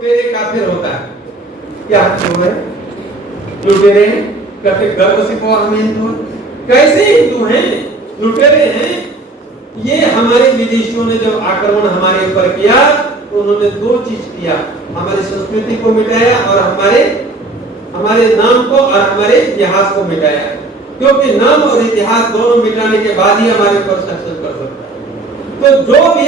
लुटेरे काफिर होता है। क्या क्यों है? लुटेरे हैं, कहते गर्व से को हम हिंदू हैं। कैसे हिंदू हैं? लुटेरे हैं। ये हमारे विदेशियों ने जब आक्रमण हमारे ऊपर किया तो उन्होंने दो चीज किया, हमारी संस्कृति को मिटाया और हमारे नाम को और हमारे इतिहास को मिटाया। क्योंकि नाम और इतिहास दोनों मिटाने के बाद ही हमारे ऊपर शासन कर सकता है। तो जो भी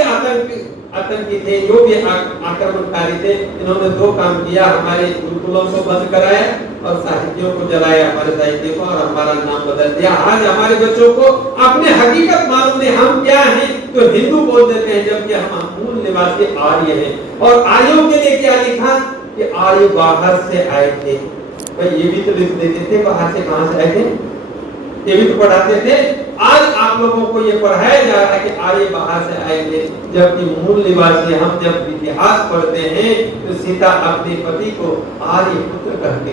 आतंकी थे, जो भी आक्रमणकारी थे, इन्होंने दो काम किया, हमारे गुरुकुलों को बंद कराया और साहित्यों को जलाया, हमारे साहित्य को, और हमारा नाम बदल दिया। आज हमारे बच्चों को अपने हकीकत मालूम नहीं, हम क्या हैं तो हिंदू बोल देते हैं, जबकि हम मूल निवासी आर्य हैं। और आर्यों के लिए क्या लिखा कि आर्य बाहर से आए थे। भाई ये भी तो लिख देते थे, बाहर से कहां से आए थे, ये भी तो पढ़ाते थे। आज आप लोगों को ये पढ़ाया जा रहा है कि आर्य बाहर से आए थे, जबकि मूल निवासी हम जब इतिहास पढ़ते हैं तो सीता अपने पति को आर्य पुत्र कहते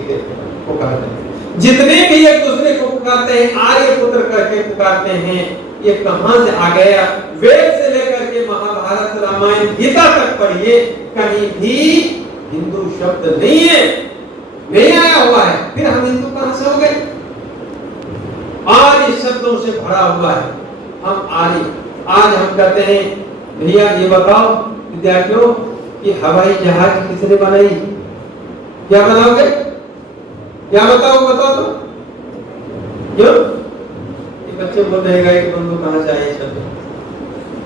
पुकारते हैं। जितने भी एक दूसरे को पुकारते हैं आर्य पुत्र करके पुकारते हैं, ये कहां से आ गया? वेद से लेकर के महाभारत रामायण गीता तक पढ़िए, कहीं भी हिंदू शब्द नहीं है, नहीं आया हुआ है। फिर हम हिंदू कहां से हो गए? आर्य शब्दों से भरा हुआ है, हम आर्य। आज हम कहते हैं भैया ये बताओ विद्यार्थियों कि हवाई जहाज किसने बनाई? क्या बनाओगे? क्या बताओ तो क्यों? ये बच्चे बोल रहे हैं राइट बंधु कहां से आए शब्द?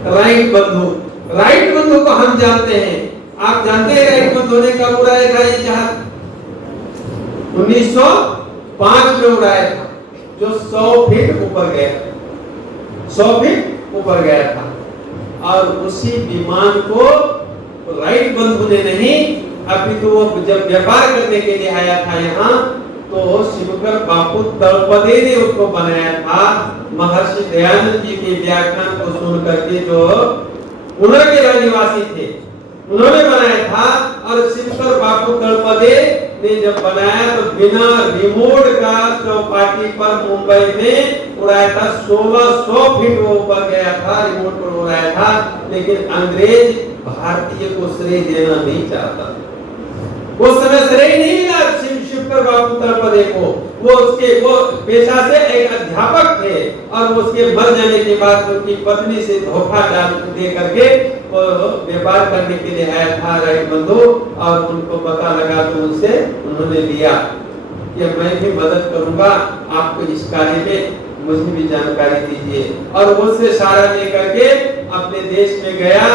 राइट बंधु, राइट बंधु को हम जानते हैं। आप जानते हैं राइट बंधु ने कब उड़ाया था ये जहाज? 1905 में उड़ाया था, जो 100 फीट ऊपर गया, 100 फीट ऊपर गया था। और उसी विमान को राइट बंधु ने नहीं, अभी तो वो जब व्यापार करने के लिए आया था यहाँ, तो शिवकर बापू तलपदे ने उसको बनाया था। महर्षि दयानंद जी के व्याख्यान को सुन करके जो पुणे के रहवासी थे उन्होंने बनाया था। और शिवकर बापू तलपदे ने जब बनाया तो बिना रिमोट का चौपाटी पर मुंबई में उड़ाया था। 1600 फीट वो ऊपर गया था, रिमोट पर उड़ाया था। लेकिन अंग्रेज भारतीय को श्रेय देना नहीं चाहता, वो समय श्रेय नहीं मिला शिवकर बापू तलपदे को। वो पेशा से एक अध्यापक थे और उसके मर जाने के बाद उनकी पत्नी से धोखा दे करके वो व्यापार करने के लिए आया था राइट बंधु। और उनको पता लगा तो उनसे उन्होंने लिया कि मैं भी मदद करूंगा आपको इस कार्य में, मुझे भी जानकारी दीजिए। और वो से सारा लेकर के अपने देश में गया।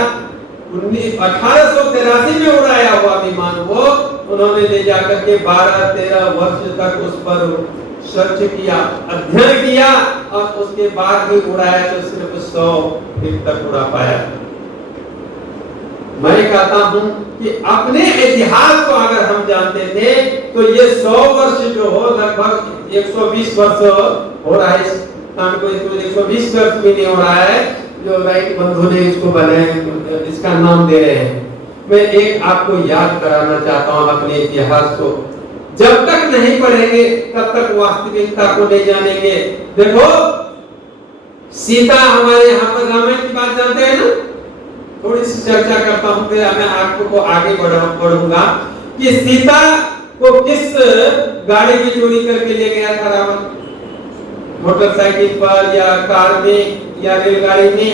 1883 में उड़ाया हुआ विमान वो उन्होंने ले जाकर के 12-13 वर्ष तक उस पर सर्च किया, अध्ययन किया, और उसके बाद भी उड़ाया तो सिर्फ 100 फीट तक उड़ा पाया। मैं कहता हूं कि अपने इतिहास को अगर हम जानते थे तो ये 100 वर्ष जो हो, लगभग 120 वर्ष हो रहा है, को 120 वर्ष भी नहीं हो रहा है जो राइट बंधु ने इसको बनाया, इसका नाम दे रहे हैं। मैं एक आपको याद कराना चाहता हूं अपने इतिहास को। जब तक नहीं पढ़ेंगे तब तक वास्तविकता को नहीं जानेंगे। देखो सीता, हमारे यहाँ पर रामायण की बात जानते हैं ना, थोड़ी सी चर्चा करता हूं, फिर मैं आपको आगे बढ़ूंगा कि सीता को किस गाड़ी में चोरी करके ले गया था रावण? मोटरसाइकिल पर या कार में या रेलगाड़ी में,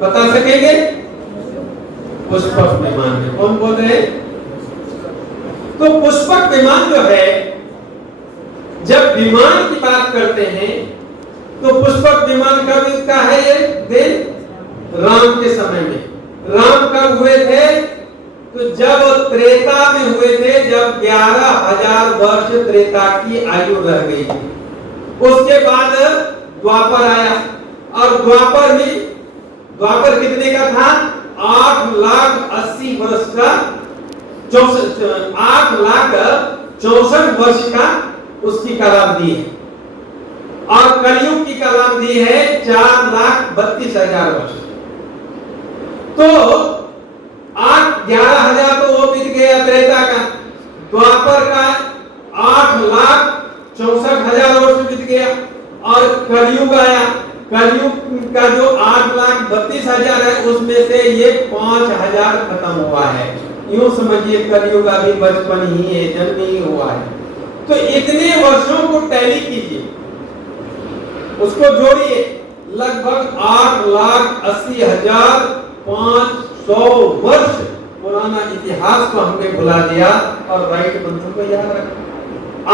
बता सकेंगे? पुष्पक विमान में। कौन बोल रहे हैं? तो पुष्पक विमान जो है, जब विमान की बात करते हैं तो पुष्पक विमान कब का है? ये दिन राम के समय में। राम कब हुए थे? तो जब त्रेता में हुए थे, जब 11,000 वर्ष त्रेता की आयु रह गई थी। उसके बाद द्वापर आया, और द्वापर कितने का था? 8,80,000 वर्ष का, 8,64,000 वर्ष का उसकी कालावधि है। और कलयुग की कालावधि है 4,32,000 वर्ष। तो 11,000 तो वो बीत गया त्रेता का, द्वापर का 8,64,000 वर्ष बीत गया, और कलयुग आया। कलयुग का जो 8,32,000 है उसमें से ये 5,000 खत्म हुआ है। यूं समझिए कलयुग अभी बचपन ही है, जन्म ही हुआ है। तो इतने वर्षों को टैली कीजिए, उसको जोड़िए, लगभग 8,80,500 वर्ष पुराना इतिहास को हमने भुला दिया और राइट बंधु को याद रखा।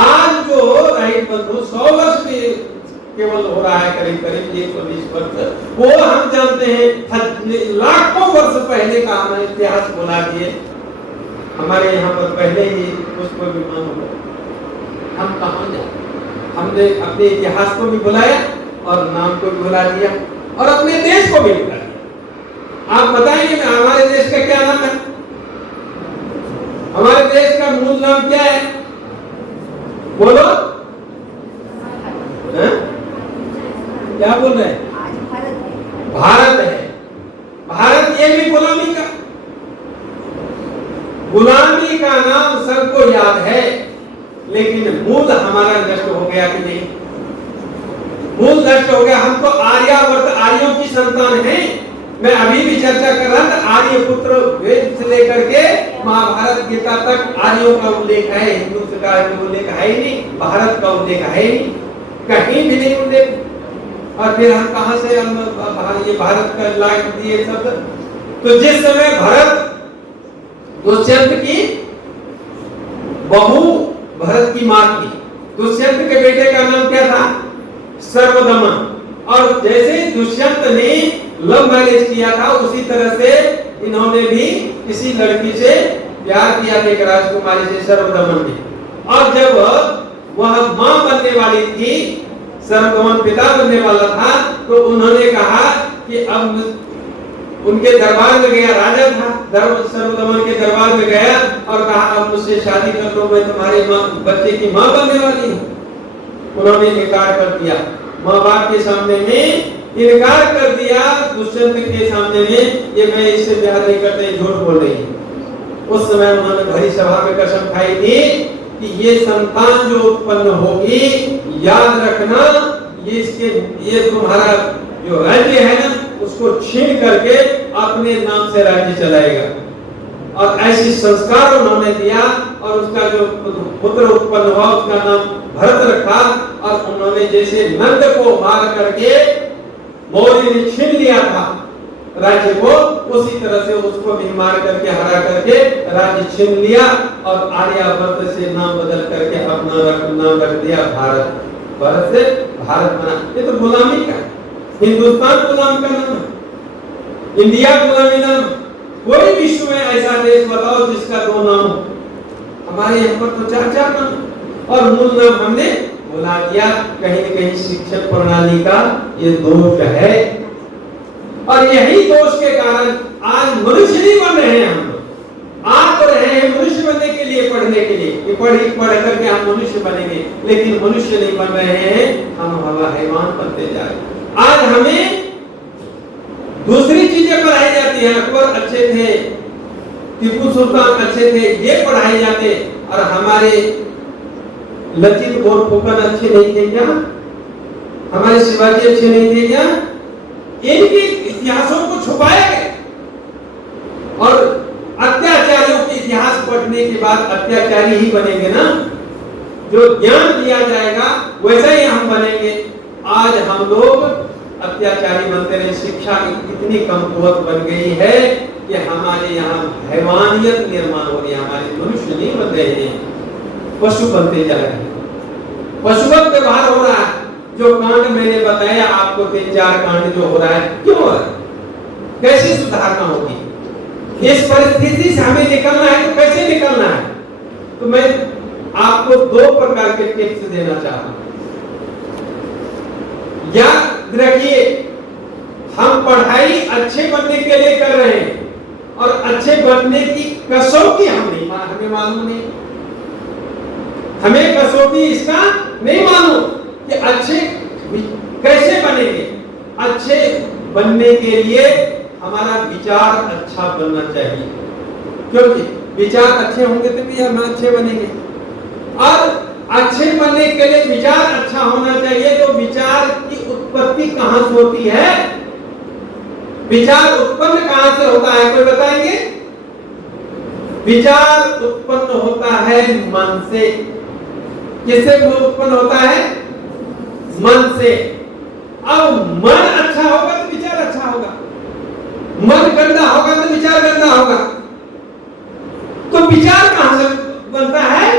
आज जो राइट बंधु 100 वर्ष के केवल हो रहा है, करीब करीब 120 वर्ष, वो हम जानते हैं लाखों वर्ष पहले का हमें इतिहास भुला दिए। हमारे यहाँ पर पहले ही पुष्प विमान हो, हम कहाँ जाए? हमने अपने इतिहास को भी भुलाया और नाम को भी भुला दिया और अपने देश को भी भुला दिया। आप बताएंगे हमारे देश का क्या नाम है? हमारे देश का मूल नाम क्या है? बोलो। है? क्या बोल रहे हैं? भारत है। भारत ये भी गुलामी का नाम सबको याद है, लेकिन मूल हमारा नष्ट हो गया कि नहीं? मूल नष्ट हो गया। हम तो आर्यावर्त, आर्यों की संतान हैं। मैं अभी भी चर्चा कर रहा था, आर्य पुत्र वेद से लेकर के महाभारत गीता तक आर्यों का उल्लेख है, हिंदू का उल्लेख है ही नहीं, भारत का उल्लेख है ही नहीं, कहीं भी नहीं उल्लेख। और फिर हम कहां से ये भारत का लाग दिए शब्द? तो जिस समय भरत दुष्यंत की बहू भरत की मां थी, दुष्यंत के बेटे का नाम क्या था? सर्वदमन। और जैसे दुष्यंत ने लव मैरिज किया था, उसी तरह से इन्होंने भी किसी लड़की से प्यार किया था, एक राजकुमारी से, सर्वदमन ने। और जब वह मां बनने वाली थी, सर्वदमन पिता बनने वाला था, तो उन्होंने कहा कि अब उनके दरबार में गया, राजा था, सर्वदमन के दरबार में गया और कहा अब मुझसे शादी कर लो, मैं तुम्हारे बच्चे की मां बनने वाली हूं। उन्होंने इनकार कर दिया, माँ बाप के सामने में इनकार कर दिया, दुष्यंत के सामने में, ये मैं इससे प्यार नहीं करते, झूठ बोल रही है। उस समय उन्होंने भरी सभा में कसम खाई थी कि ये संतान जो उत्पन्न होगी, याद रखना, ये तुम्हारा जो राज्य है ना, उसको छीन करके अपने नाम से राज्य चलाएगा। और ऐसी संस्कार उन्होंने दिया और उसका जो पुत्र उत्पन्न हुआ उसका नाम भरत रखा। और उन्होंने जैसे नंद को मार करके मौर्य ने छीन लिया था राज्य को, उसी तरह से उसको भी मार करके, हरा करके राज्य छीन लिया और आर्यावर्त से नाम बदल करके अपना नाम रख दिया भारत। भारत से भारत बना। ये तो गुलामी का, हिंदुस्तान गुलाम का नाम है, इंडिया गुलामी नाम। कोई विश्व में ऐसा देश बताओ जिसका 2 नाम हो? हमारे यहाँ पर तो 4 नाम और मूल नाम हमने भुला दिया। कहीं न कहीं शिक्षण प्रणाली का ये दोष है और यही दोष के कारण आज मनुष्य नहीं बन रहे हैं। हम आ तो रहे हैं मनुष्य बनने के लिए, पढ़ने के लिए, कि पढ़ करके हम मनुष्य बनेंगे, लेकिन मनुष्य नहीं बन रहे हैं, हम हैवान बनते जा रहे हैं। आज हमें दूसरी चीजें पढ़ाई जाती है। अकबर अच्छे थे, टीपू सुल्तान अच्छे थे, ये पढ़ाए जाते, और हमारे लचित बोरफुकन अच्छे नहीं थे क्या? हमारे शिवाजी अच्छे नहीं थे क्या? इनके इतिहासों को छुपाया गया और अत्याचारियों के इतिहास पढ़ने के बाद अत्याचारी ही बनेंगे ना। जो ज्ञान दिया जाएगा वैसा ही हम बनेंगे। आज हम लोग अत्याचारी बनते रहे, शिक्षा इतनी कमकुवत बन गई है कि हमारे यहाँ हैवानियत निर्माण हो रही है, हमारे मनुष्य नहीं बन रहे हैं, पशु बनते जा रहे हैं, पशुवत व्यवहार हो रहा है। जो कांड मैंने बताया आपको, 3-4 कांड जो हो रहा है, क्यों हो रहा है? कैसे सुधारना होगी? इस परिस्थिति से हमें निकलना है तो कैसे निकलना है? तो मैं आपको 2 प्रकार के टिप्स देना चाहता हूं। याद रखिए, हम पढ़ाई अच्छे बनने के लिए कर रहे हैं और अच्छे बनने की कसौटी हमें मालूम नहीं। हमें कसौटी इसका नहीं मालूम कि अच्छे कैसे बनेंगे। अच्छे बनने के लिए हमारा विचार अच्छा बनना चाहिए, क्योंकि विचार अच्छे होंगे तो भी हम अच्छे बनेंगे। और अच्छे बनने के लिए विचार अच्छा होना चाहिए। तो विचार की उत्पत्ति कहां से होती है? विचार उत्पन्न कहां से होता है, कोई बताएंगे? विचार उत्पन्न होता है मन से। किससे उत्पन्न होता है? मन से। अब मन अच्छा होगा तो विचार अच्छा होगा, मन गंदा होगा तो विचार गंदा होगा। तो विचार कहां से बनता है?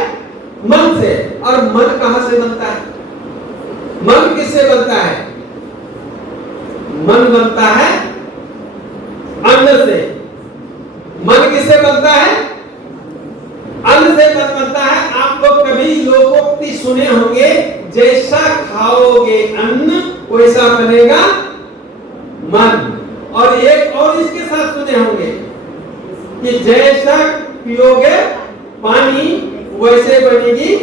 मन से। और मन कहां से बनता है? मन किससे बनता है? मन बनता है अन्न से। मन किससे बनता है? अन्न से मन बनता है। आप लोग कभी लोकोक्ति सुने होंगे, जैसा खाओगे अन्न वैसा बनेगा मन। और एक और इसके साथ सुने होंगे कि जैसा पियोगे पानी वैसे बनेगी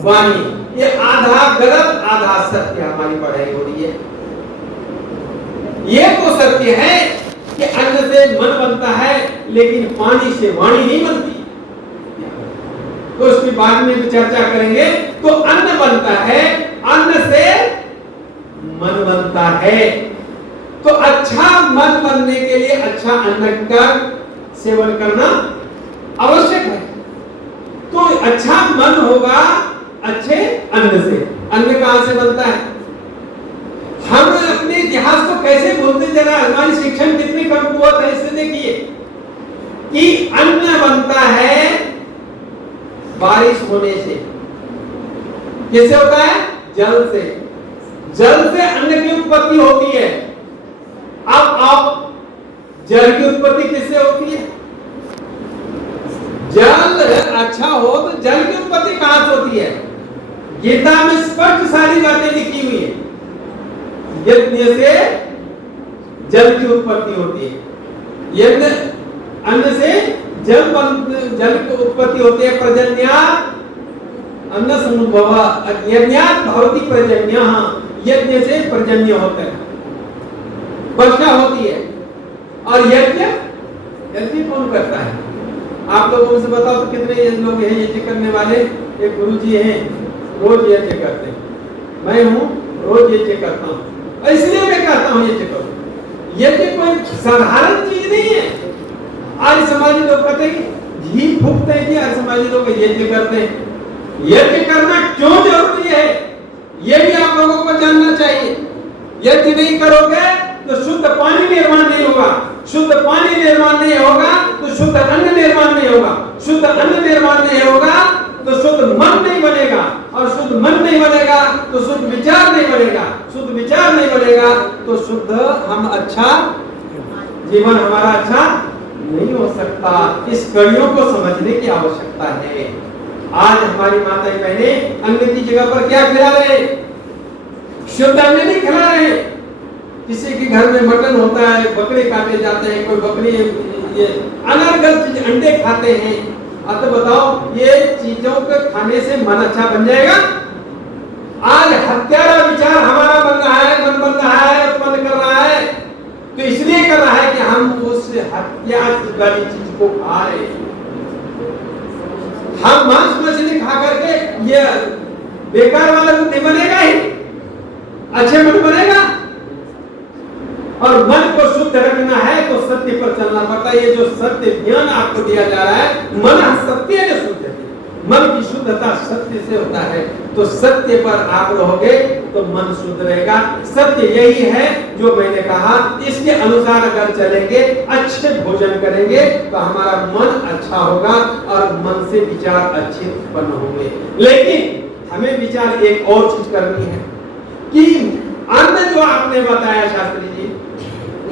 वाणी। ये आधा गलत आधा सत्य हमारी पढ़ाई हो रही है। ये तो सत्य है कि अन्न से मन बनता है, लेकिन पानी से वाणी नहीं बनती। तो उसकी बाद में भी चर्चा करेंगे। तो अन्न बनता है, अन्न से मन बनता है। तो अच्छा मन बनने के लिए अच्छा अन्न का सेवन करना आवश्यक है। तो अच्छा मन होगा अच्छे अन्न से। अन्न कहां से बनता है? हम अपने इतिहास को कैसे भूलते जा रहे हैं? हमारी शिक्षण कितनी कमकुवत है, इससे देखिए कि अन्न बनता है बारिश होने से। किससे होता है? जल से। जल से अन्न की उत्पत्ति होती है। अब जल की उत्पत्ति किससे होती है? जल अच्छा हो तो जल की उत्पत्ति कहां से होती है? गीता में स्पष्ट सारी बातें लिखी हुई है। यज्ञ से जल की उत्पत्ति होती है। यज्ञ अन्न से जल की उत्पत्ति होती है। पर्जन्यात् अन्न समुद्भव यज्ञात् भवति पर्जन्यः। यज्ञ से पर्जन्य होता है, वर्षा होती है। और यज्ञ कौन करता है? आप लोगों से बताओ तो कितने लोग हैं यज्ञ करने वाले? एक गुरुजी हैं, रोज यज्ञ करते हैं। मैं हूँ, रोज यज्ञ करता हूँ। इसलिए मैं कहता हूँ यज्ञ करो। यज्ञ कोई साधारण चीज नहीं है। आज समाजी लोग कहते हैं घी फूकते हैं कि आज समाजी लोग यज्ञ करते हैं। यज्ञ करना क्यों जरूरी है, यह भी आप लोगों को जानना चाहिए। यज्ञ नहीं करोगे तो शुद्ध पानी निर्माण नहीं होगा। शुद्ध पानी निर्माण नहीं होगा तो शुद्ध अन्न निर्माण नहीं होगा। शुद्ध अन्न निर्माण नहीं होगा तो शुद्ध मन नहीं बनेगा। और शुद्ध मन नहीं बनेगा तो शुद्ध विचार नहीं बनेगा। शुद्ध विचार नहीं बनेगा तो शुद्ध हम अच्छा जीवन हमारा अच्छा नहीं हो सकता। इस कड़ियों को समझने की आवश्यकता है। आज हमारी माताएं बहनें अन्न की जगह पर क्या खिला रहे? शुद्ध अन्न नहीं खिला रहे। किसी के घर में मटन होता है, बकरे काटे जाते हैं, कोई बकरी ये अनर्गल चीज अंडे खाते हैं। अब तो बताओ ये चीजों के खाने से मन अच्छा बन जाएगा? आज हत्यारा विचार हमारा बन रहा है, मन बन रहा है, उत्पन्न कर रहा है। तो इसलिए कर रहा है कि हम उस हत्या वाली चीज को खा रहे हैं। हम मांस मछली खा करके ये बेकार वाला बुद्धि बनेगा ही, अच्छे मन बनेगा। और मन को शुद्ध रखना है तो सत्य पर चलना पड़ता है। ये जो सत्य ज्ञान आपको दिया जा रहा है, मन सत्य है, शुद्ध है। मन की शुद्धता सत्य से होता है। तो सत्य पर आप रहोगे तो मन शुद्ध रहेगा। सत्य यही है जो मैंने कहा। इसके अनुसार अगर चलेंगे, अच्छे भोजन करेंगे तो हमारा मन अच्छा होगा और मन से विचार अच्छे उत्पन्न होंगे। लेकिन हमें विचार एक और चीज करनी है कि अन्न जो आपने बताया शास्त्री जी,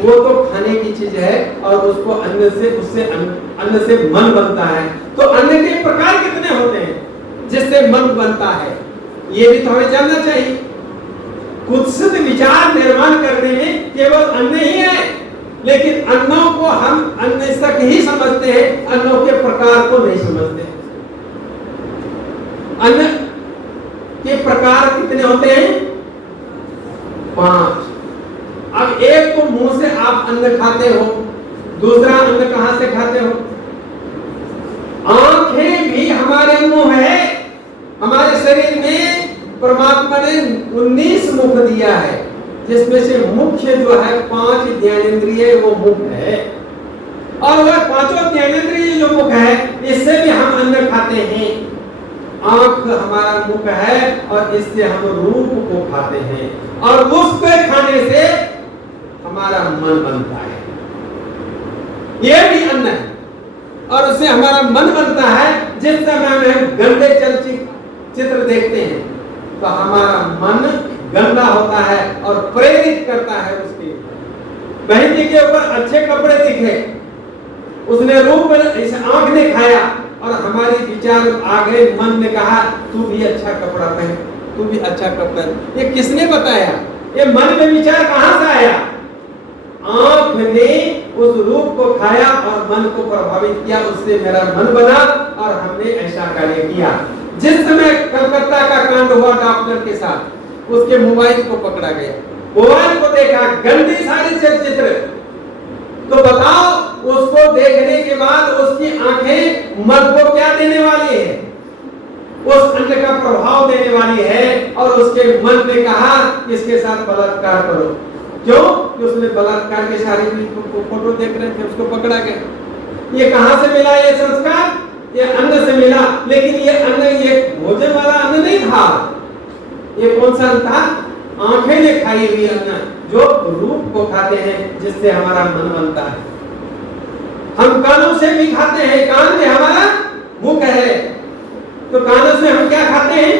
वो तो खाने की चीज है और उसको अन्न से मन बनता है। तो अन्न के प्रकार कितने होते हैं जिससे मन बनता है, ये भी तो हमें जानना चाहिए। कुत्सित विचार निर्माण करने में केवल अन्न ही है, लेकिन अन्नों को हम अन्न तक ही समझते हैं, अन्नों के प्रकार को नहीं समझते। अन्न के प्रकार कितने होते हैं? 5। अब एक तो मुंह से आप अन्न खाते हो, दूसरा अन्न कहां से खाते हो? आंखें भी हमारे मुंह है। हमारे शरीर में परमात्मा ने 19 मुख दिया है, जिसमें से मुख्य जो है 5 ज्ञानेंद्रिय वो मुख है। और वह पांचों ज्ञानेंद्रिय जो मुख है, इससे भी हम अन्न खाते हैं। आंख हमारा मुख है और इससे हम रूप को खाते हैं, और उसको खाने से हमारा मन बनता है। यह भी अन्न है, और उससे हमारा मन बनता है। जिस समय हम गंदे चलचित्र देखते हैं तो हमारा मन गंदा होता है और प्रेरित करता है उसके बहन जी के ऊपर अच्छे कपड़े दिखे, उसने रूप इस आंख ने खाया और हमारे विचार आ गए, मन ने कहा तू भी अच्छा कपड़ा पहन, तू भी अच्छा कपड़ा। ये किसने बताया? ये मन में विचार कहां से आया? आंख ने उस रूप को खाया और मन को प्रभावित किया, उससे मेरा मन बना और हमने ऐसा कार्य किया। जिस समय कलकत्ता का कांड हुआ डॉक्टर के साथ, उसके मोबाइल को पकड़ा गया, मोबाइल को देखा, गंदी सारी चलचित्र, तो बताओ उसको देखने के बाद उसकी आंखें मन को क्या देने वाली है? उस अन्न का प्रभाव देने वाली है, और उसके मन ने कहा इसके साथ बलात्कार करो। क्यों? कि उसने बलात्कार के सारी फोटो देख रहे थे, उसको पकड़ा गया। ये कहां से मिला ये संस्कार? ये अन्न से मिला। लेकिन ये अन्न ये भोजन वाला अन्न नहीं था। ये कौन सा अन्न था? आंखें ने खाई हुई अन्न, जो रूप को खाते हैं, जिससे हमारा मन बनता है। हम कानों से भी खाते हैं, कान में हमारा मुख है, तो कानों से हम क्या खाते हैं?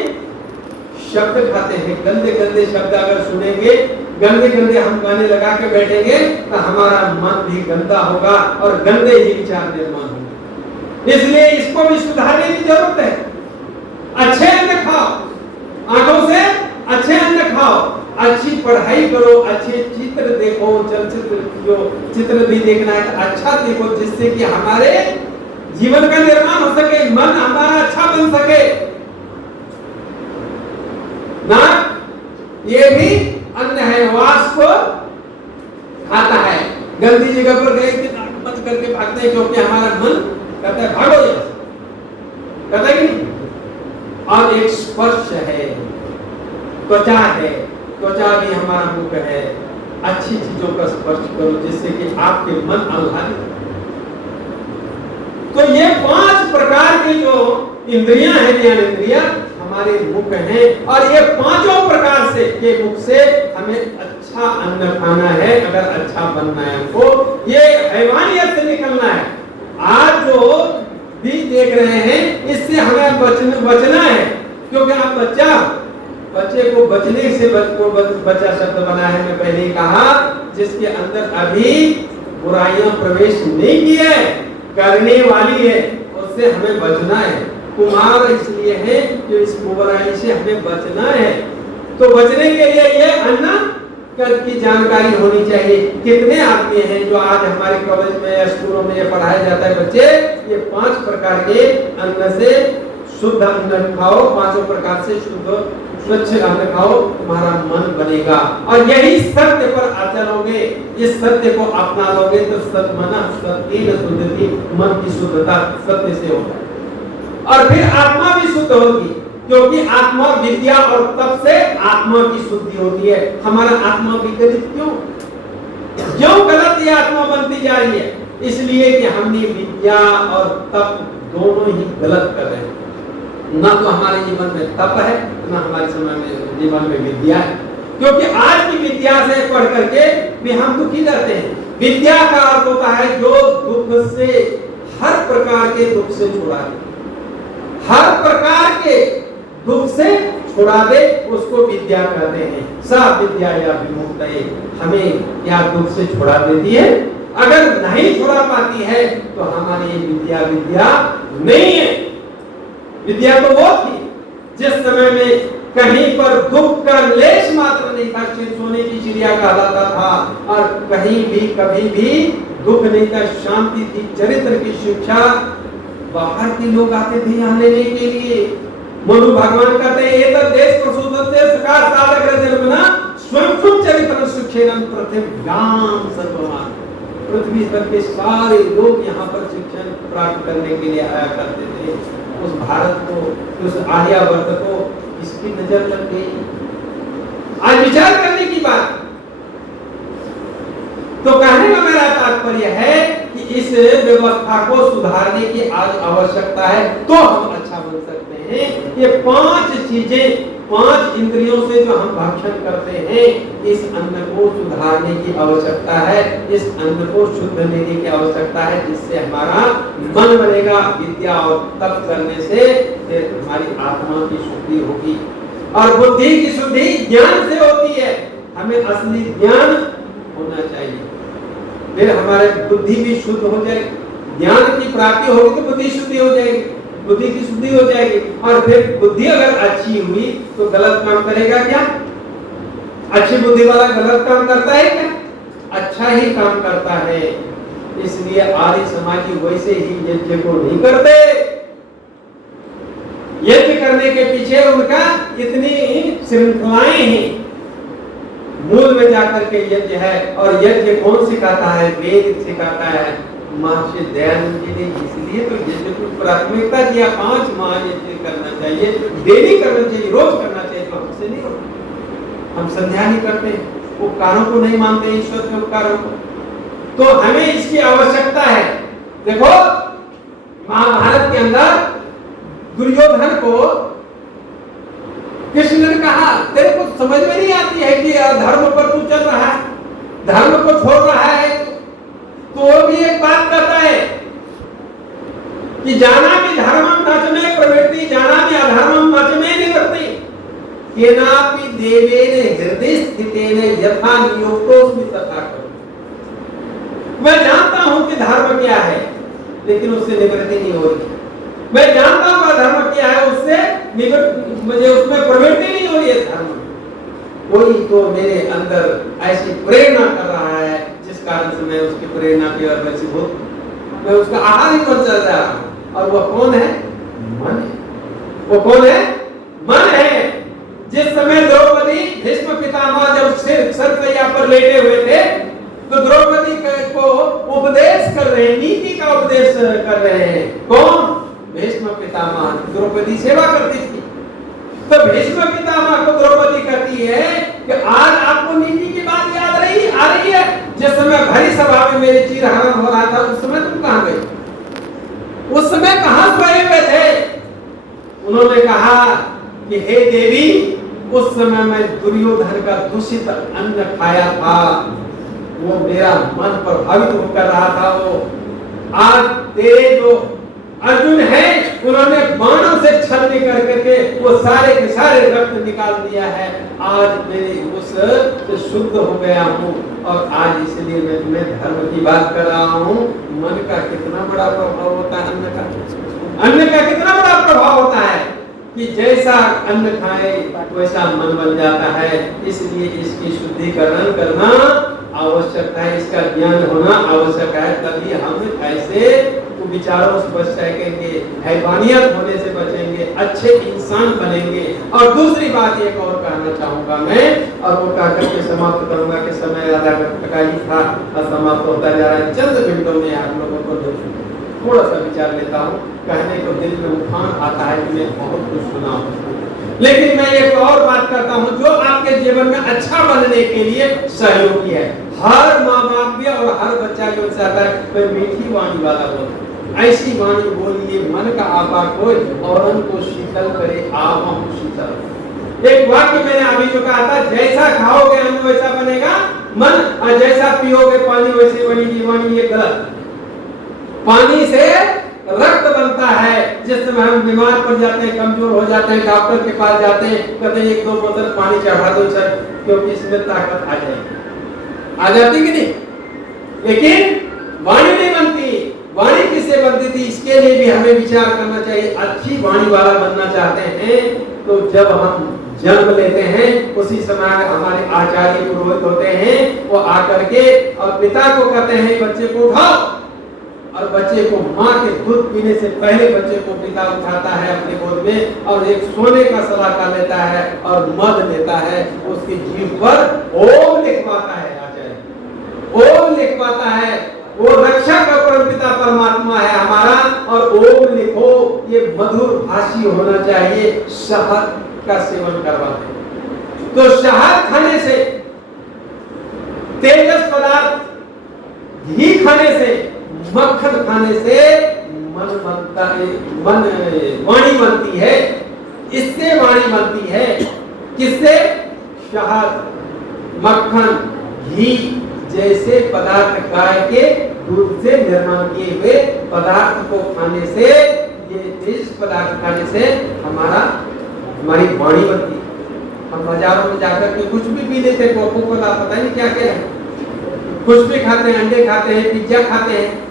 शब्द खाते हैं। गंदे गंदे शब्द अगर सुनेंगे, गंदे गंदे हम गाने लगा के बैठेंगे, तो हमारा मन भी गंदा होगा और गंदे ही विचार निर्माण होंगे। इसलिए इसको भी सुधारने की जरूरत है। अच्छे अन्न खाओ, आंखों से अच्छे अन्न खाओ, अच्छी पढ़ाई करो, अच्छे चित्र देखो, चलचित्र जो चित्र भी देखना है तो अच्छा देखो, जिससे कि हमारे जीवन का निर्माण हो सके, मन हमारा अच्छा बन सके। नाक ये भी अन्न है, वास को खाता है। गंदी जगह पर गए कि नाक बंद करके भागते हैं, क्योंकि हमारा मन कहता है भागो यहाँ से, कहता है कि नहीं? और एक स्पर्श है, त्वचा है, त्वचा भी हमारा मुख है। अच्छी चीजों का स्पर्श करो, जिससे कि आपके मन आह्लादित हो। तो ये 5 प्रकार की जो इंद्रियां हैं, ज्ञानेंद्रियां, हमारे मुख हैं, और ये पांचों प्रकार से के मुख से हमें अच्छा अन्न खाना है। अगर अच्छा बनना है हमको, ये हैवानियत से निकलना है। आज जो भी देख रहे हैं, इससे हमें बचना है, क्योंकि आप बच्चे को बचने से बच्चा शब्द बना है। मैं पहले ही कहा, जिसके अंदर अभी बुराइयां प्रवेश नहीं की है, करने वाली है, उससे हमें बचना है। कुमार इसलिए है कि इस बुराई से हमें बचना है। तो बचने के लिए ये अन्न की जानकारी होनी चाहिए। कितने आदमी हैं जो आज हमारे कॉलेज में या स्कूलों में ये पढ़ाया जाता है, बच्चे ये 5 प्रकार के अन्न से शुद्ध अन्न खाओ, 5 प्रकार से शुद्ध स्वच्छ अन्न खाओ, तुम्हारा मन बनेगा। और यही सत्य पर चलोगे, इस सत्य को अपना लोगे तो सत्मना सत्य शुद्धि, मन की शुद्धता सत्य से होगा। और फिर आत्मा भी शुद्ध होगी, क्योंकि आत्मा विद्या और तप से आत्मा की शुद्धि होती है। हमारा आत्मा विकलित क्यों गलत ये आत्मा बनती जा रही है? इसलिए कि हमने विद्या और तप दोनों ही गलत कर रहे हैं। न तो हमारे जीवन में तप है, न हमारे समय में जीवन में विद्या है। क्योंकि आज की विद्या से पढ़ करके भी हम दुखी रहते हैं। विद्या का अर्थ होता है जो दुख से, हर प्रकार के दुख से छुड़ा दे, हर प्रकार के दुख से छुड़ा दे, उसको विद्या कहते हैं। सा विद्या या विमुक्तये, हमें या दुख से छुड़ा देती है। अगर नहीं छुड़ा पाती है तो हमारी विद्या नहीं है। विद्या तो वो थी जिस समय में कहीं पर दुख का लेश मात्र नहीं था, सोने की चिड़िया कहलाता था, और कहीं भी कभी भी दुख नहीं था, शांति थी, चरित्र की शिक्षा। बाहर के लोग आते थे यहाँ लेने के लिए। मनु भगवान कहते हैं, ये तो देश प्रसूतस्य सकार साधक जन्मना स्वयं चरित्र शिक्षेणं पृथ्व्याम सर्वमान। पृथ्वी पर के सारे लोग यहाँ पर शिक्षण प्राप्त करने के लिए आया करते थे। उस भारत को, उस आर्यावर्त को इसकी नजर लग गई। आज विचार करने की बात। तो कहने का मेरा तात्पर्य है कि इस व्यवस्था को सुधारने की आज आवश्यकता है, तो हम अच्छा बन सकते हैं। ये 5 चीजें, 5 इंद्रियों से जो हम भक्षण करते हैं, इस अन्न को सुधारने की आवश्यकता है, इस अन्न को शुद्ध लेने की आवश्यकता है, जिससे हमारा मन बनेगा। विद्या और तप करने से फिर हमारी आत्मा की शुद्धि होगी, और बुद्धि की शुद्धि ज्ञान से होती है। हमें असली ज्ञान होना चाहिए, फिर हमारे बुद्धि भी शुद्ध हो जाएगी। ज्ञान की प्राप्ति होगी तो बुद्धि शुद्धि हो जाएगी, बुद्धि की शुद्धि हो जाएगी, और फिर बुद्धि अगर अच्छी हुई तो गलत काम करेगा क्या? अच्छी बुद्धि वाला गलत काम करता है क्या? अच्छा ही काम करता है। इसलिए आर्य समाजी वैसे ही यज्ञ को नहीं करते। यज्ञ करने के पीछे उनका इतनी श्रृंखलाएं हैं। मूल में जाकर के यज्ञ है, और यज्ञ कौन सिखाता है? वेद सिखाता है, महर्षि दयानंद जी ने। इसलिए तो यज्ञ को प्राथमिकता दिया। 5 महायज्ञ करना चाहिए, डेली करना चाहिए, रोज करना चाहिए। तो हमसे नहीं होता, हम संध्या नहीं करते, उपकारों को नहीं मानते, ईश्वर के उपकारों को। तो हमें इसकी आवश्यकता है। देखो महाभारत के अंदर दुर्योधन को कृष्ण ने कहा, तेरे को समझ में नहीं आती है कि धर्म पर तू चल रहा है, धर्म को छोड़ रहा है। तो वो भी एक बात कहता है कि जाना भी धर्मम नचमे प्रवृत्ति, जाना भी अधर्मम नचमे निवृत्ति, केनापि देवेन हृदय स्थितेन यथा नियुक्तोऽस्मि तथा करो। मैं जानता हूं कि धर्म क्या है, लेकिन उससे निवृत्ति नहीं हो रही। मैं जानता हूं धर्म क्या है, उससे मुझे उसमें प्रवृत्ति नहीं हो रही है। धर्म कोई तो मेरे अंदर ऐसी प्रेरणा कर रहा है, जिस कारण से मैं उसकी प्रेरणा की ओर वशीभूत, मैं उसका आहार ही पर चल रहा हूं। और वो कौन है? मन है। वो कौन है? मन है। जिस समय द्रौपदी भीष्म पितामह जब सरसैया पर लेटे हुए थे, तो द्रौपदी को उपदेश कर रहे हैं, नीति का उपदेश कर रहे हैं। कौन? भीष्म पितामह। द्रौपदी सेवा करती थी, तो भीष्म पितामह को द्रौपदी कहती है कि आज आपको नीति की बात याद आ रही है? जिस समय भरी सभा में मेरे चीरहरण हो रहा था, उस समय तुम कहां गए? उस समय कहां सोए हुए थे? उन्होंने कहा कि हे देवी, उस समय मैं दुर्योधन का दूषित अन्न खाया था, वो मेरा मन प्रभावित होकर रहा था। वो आज तेरे जो अर्जुन है, उन्होंने बाणों से छलनी करके वो सारे के सारे रक्त निकाल दिया है। आज मेरे उससे शुद्ध हो गया हूँ, और आज इसलिए मैं तुम्हें धर्म की बात कर रहा हूँ। मन का कितना बड़ा प्रभाव होता है, अन्न का कितना बड़ा प्रभाव होता है कि जैसा अन्न खाए वैसा मन बन जाता है। इसलिए इसकी शुद्धिकरण करना आवश्यक है, इसका ज्ञान होना आवश्यक है। तभी हम ऐसे विचारों से बच सकेंगे, हैवानियत होने से बचेंगे, अच्छे इंसान बनेंगे। और दूसरी बात एक और कहना चाहूंगा मैं, और वो कहकर के समाप्त करूंगा कि समय आधा घंटा ही था, समाप्त होता जा रहा है। चंद मिनटों में आप लोगों को थोड़ा सा विचार लेता हूँ। कहने को दिल में उफान आता है कि मैं बहुत कुछ सुना हूँ, लेकिन मैं एक और बात करता हूँ जो आपके जीवन में अच्छा बनने के लिए सहयोगी है। हर माँ बाप भी और हर बच्चा जो चाहता है मैं मीठी वाणी वाला बोलूं, ऐसी वाणी बोलिए मन का आपा कोई और को शीतल करे, आप शीतल। एक वाक्य मैंने अभी जो कहा था, जैसा खाओगे अन्न वैसा बनेगा मन, और जैसा पियोगे पानी वैसे बनेगी वाणी। ये गलत। पानी से रक्त बनता है। जिस समय हम बीमार पड़ जाते हैं, कमजोर हो जाते हैं, डॉक्टर के पास जाते हैं, कहते हैं 1-2 बोतल पानी चढ़ा दो सर, क्योंकि इसमें ताकत आ जाएगी। आ जाती कि नहीं? लेकिन वाणी नहीं बनती। वाणी किससे बनती थी, इसके लिए भी हमें विचार करना चाहिए। अच्छी वाणी वाला बनना चाहते हैं तो जब हम जन्म लेते हैं, उसी समय हमारे आचार्य पुरोहित होते हैं, वो आकर के और पिता को कहते हैं बच्चे को उठाओ, और बच्चे को माँ के दूध पीने से पहले बच्चे को पिता उठाता है अपने गोद में, और एक सोने का सलाका लेता है और मध लेता है, उसकी जीभ पर ओम लिखवाता है। आचार्य ओम लिखवाता है। वो रक्षक परमपिता परमात्मा है हमारा, और ओम लिखो, ये मधुर भाषी होना चाहिए। शहद का सेवन करवाते हैं, तो शहद खाने से, तेजस पदार्थ घी खाने से मक्खन खाने से मन बनता है, मन वाणी बनती है। इससे वाणी बनती है, किससे? शहद, मक्खन, घी जैसे पदार्थ गाय के दूध से निर्माण किए हुए पदार्थ को खाने से, ये इस पदार्थ खाने से हमारी वाणी बनती है। हम बाजारों में जाकर के कुछ भी पी लेते हैं, कोको कोला पता नहीं क्या क्या है, कुछ भी खाते हैं, अंडे खाते हैं, पिज्जा खाते हैं।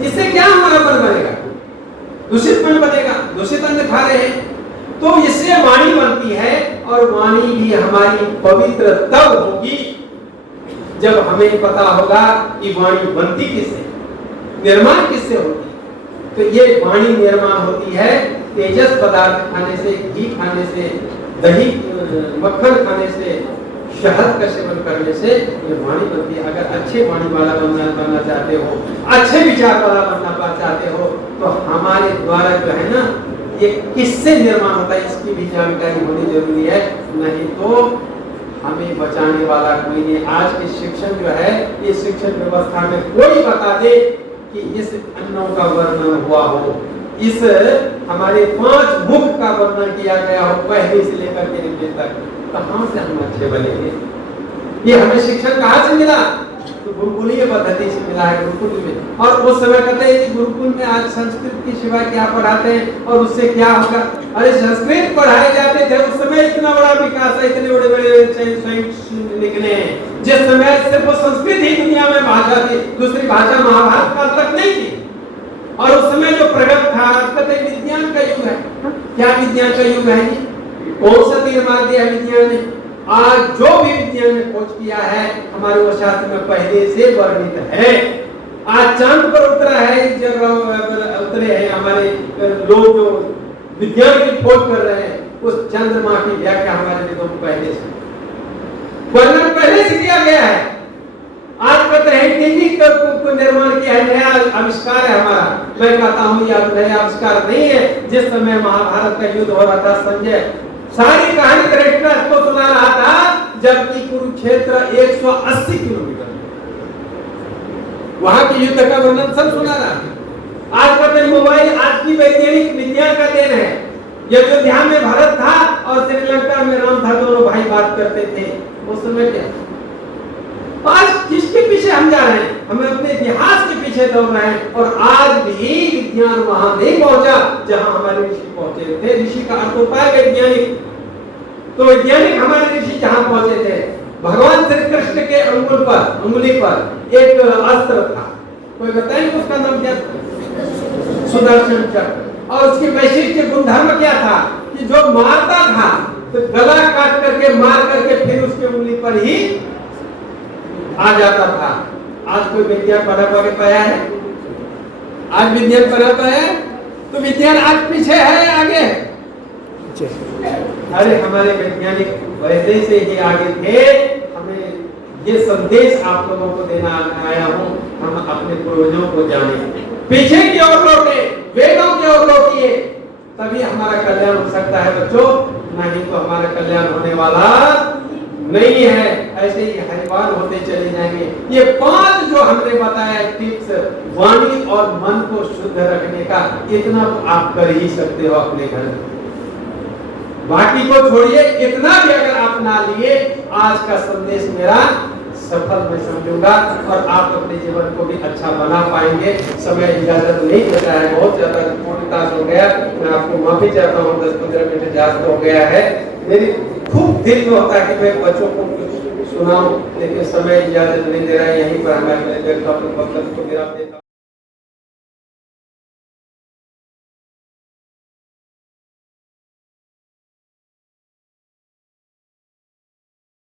इससे क्या हमारा मन बनेगा? दूषित मन बनेगा, दूषित अन्न खा रहे हैं। तो इससे वाणी बनती है, और वाणी भी हमारी पवित्र तब होगी जब हमें पता होगा कि वाणी बनती किससे, निर्माण किससे होती। तो ये वाणी निर्माण होती है तेजस पदार्थ खाने से, घी खाने से, दही मक्खन खाने से, शहद का सेवन करने से ये वाणी बनती है। अगर अच्छे वाणी वाला बनना चाहते हो, अच्छे विचार वाला बनना चाहते हो, तो हमारे द्वारा जो है ना, ये किससे निर्माण होता है इसकी भी जानकारी होनी जरूरी है। नहीं तो हमें बचाने वाला कोई नहीं। आज की शिक्षण जो है, ये शिक्षण व्यवस्था में कोई बता दे कि इस अन्नों का वर्णन हुआ हो, इस हमारे 5 मुख का वर्णन किया गया हो पहले से लेकर के निम्न तक, कहां से हम अच्छे बनेंगे? ये हमें शिक्षण कहां से मिला? तो गुरुकुलीय पद्धति से मिला है, गुरुकुल में। और उस समय कहते हैं कि गुरुकुल में आज संस्कृत की सिवा क्या पढ़ाते हैं और उससे क्या होगा? अरे संस्कृत पढ़ाए जाते थे उस समय, इतना बड़ा विकास है, इतने बड़े बड़े निकले हैं। जिस समय सिर्फ संस्कृत ही दुनिया में भाषा थी, दूसरी भाषा महाभारत काल तक नहीं थी। और उस समय जो प्रगत था, आज कहते विज्ञान का युग है। क्या विज्ञान का युग है? कौन सा तीर मार दिया विज्ञान ने? आज जो भी विज्ञान ने खोज किया है, हमारे वो शास्त्र में पहले से वर्णित है। आज चांद पर उतरा है, उतरे हैं हमारे लोग जो विज्ञान की खोज कर रहे हैं, उस चंद्रमा की व्याख्या हमारे वेदों में पहले से वर्णन पहले से किया गया है। आज कहते हैं टीवी को निर्माण किया है, नया आविष्कार है हमारा। मैं कहता हूँ यह नया आविष्कार नहीं है। जिस समय महाभारत का युद्ध हो रहा था, संजय सारी कहानी धृतराष्ट्र को सुना रहा था, जबकि कुरुक्षेत्र 180 किलोमीटर वहां के युद्ध का वर्णन सब सुना रहा था। आज कहते मोबाइल आज की वैज्ञानिक विज्ञान का देन है। अयोध्या में भारत था और श्रीलंका में राम था, दोनों भाई बात करते थे। उस समय क्या? आज किसके पीछे हम जा रहे हैं? हमें अपने इतिहास के पीछे दौड़ रहे हैं। और आज भी विज्ञान वहां नहीं पहुंचा जहां हमारे ऋषि पहुंचे थे। ऋषि का अर्थ होता है वैज्ञानिक। तो वैज्ञानिक हमारे ऋषि जहां पहुंचे थे, भगवान श्री कृष्ण के अंगुली पर एक अस्त्र था, कोई बताए उसका नाम क्या था? सुदर्शन चक्र। और उसकी वैशिष्ट गुणधर्म क्या था कि जो मारता था तो गला काट करके मार करके फिर उसके उंगली पर ही आ जाता था। आज कोई विज्ञान पढ़ा पाया है? आज विज्ञान पढ़ा पाया है? तो विज्ञान आज पीछे है आगे है? अरे हमारे वैज्ञानिक वैसे से ही आगे थे। हमें ये संदेश आप लोगों को देना आया हूँ, हम अपने पूर्वजों को जाने, पीछे की ओर लौटे, वेदों की ओर लौटिए, तभी हमारा कल्याण हो सकता है बच्चों। नहीं तो हमारा कल्याण होने वाला नहीं है। ऐसे ही हैवान होते चले जाएंगे। ये 5 जो हमने बताया टिप्स, वाणी और मन को शुद्ध रखने का, इतना तो आप कर ही सकते हो अपने घर में। बाकी को छोड़िए, इतना भी अगर आप ना लिए, आज का संदेश मेरा सफल मैं समझूंगा और आप अपने जीवन को भी अच्छा बना पाएंगे। समय इजाजत नहीं देता है, बहुत ज्यादा पूर्णता हो गया। मैं आपको माफी चाहता हूँ, 10-15 मिनट ज्यादा हो गया है। मेरी खूब दिल में होता है कि मैं बच्चों को कुछ सुनाऊं, लेकिन समय इजाजत नहीं दे रहा है। यहीं पर हमारे वक्त को मेरा